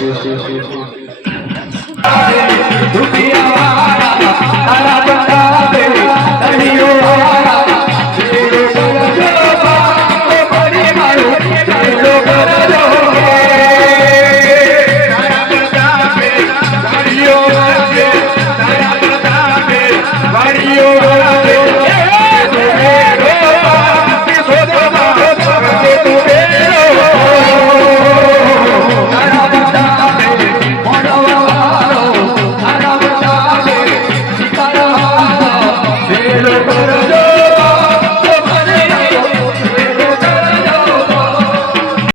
行，行，行，行。